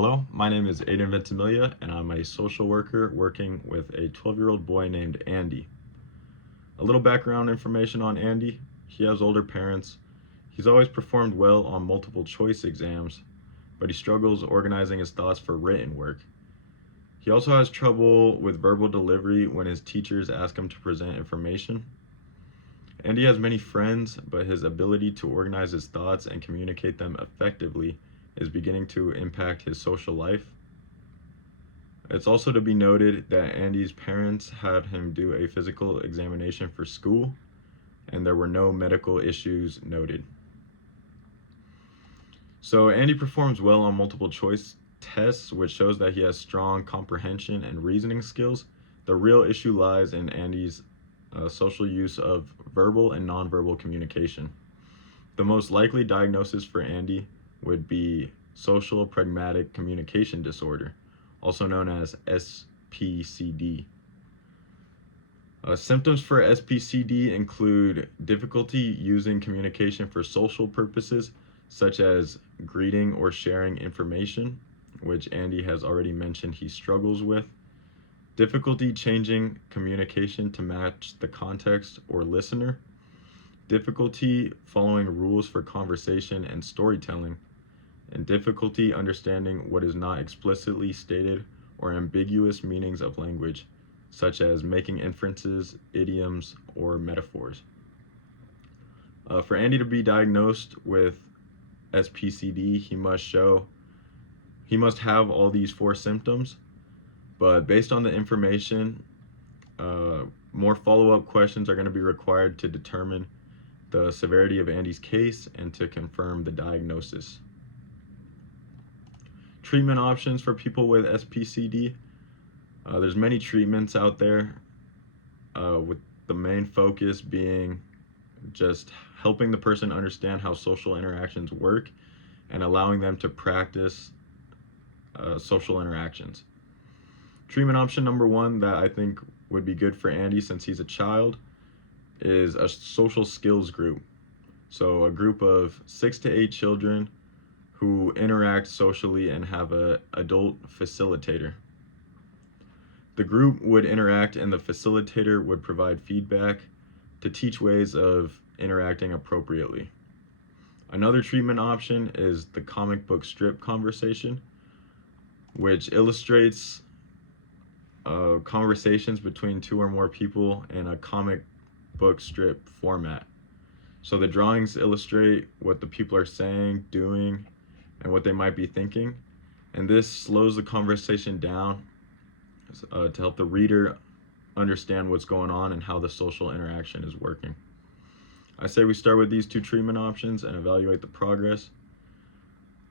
Hello, my name is Aiden Ventimiglia, and I'm a social worker working with a 12-year-old boy named Andy. A little background information on Andy. He has older parents. He's always performed well on multiple choice exams, but he struggles organizing his thoughts for written work. He also has trouble with verbal delivery when his teachers ask him to present information. Andy has many friends, but his ability to organize his thoughts and communicate them effectively is beginning to impact his social life. It's also to be noted that Andy's parents had him do a physical examination for school, and there were no medical issues noted. So Andy performs well on multiple choice tests, which shows that he has strong comprehension and reasoning skills. The real issue lies in Andy's social use of verbal and nonverbal communication. The most likely diagnosis for Andy would be social pragmatic communication disorder, also known as SPCD. Symptoms for SPCD include difficulty using communication for social purposes, such as greeting or sharing information, which Andy has already mentioned he struggles with. Difficulty changing communication to match the context or listener. Difficulty following rules for conversation and storytelling. And difficulty understanding what is not explicitly stated or ambiguous meanings of language, such as making inferences, idioms, or metaphors. For Andy to be diagnosed with SPCD, he must have all these four symptoms. But based on the information, more follow-up questions are going to be required to determine the severity of Andy's case and to confirm the diagnosis. Treatment options for people with SPCD. There's many treatments out there, with the main focus being just helping the person understand how social interactions work and allowing them to practice social interactions. Treatment option number one that I think would be good for Andy since he's a child is a social skills group. So a group of 6 to 8 children who interact socially and have an adult facilitator. The group would interact and the facilitator would provide feedback to teach ways of interacting appropriately. Another treatment option is the comic book strip conversation, which illustrates conversations between 2 or more people in a comic book strip format. So the drawings illustrate what the people are saying, doing, and what they might be thinking, and this slows the conversation down to help the reader understand what's going on and how the social interaction is working. I say we start with these 2 treatment options and evaluate the progress,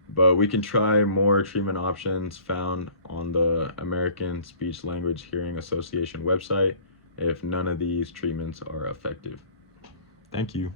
but we can try more treatment options found on the American Speech Language Hearing Association website if none of these treatments are effective. Thank you.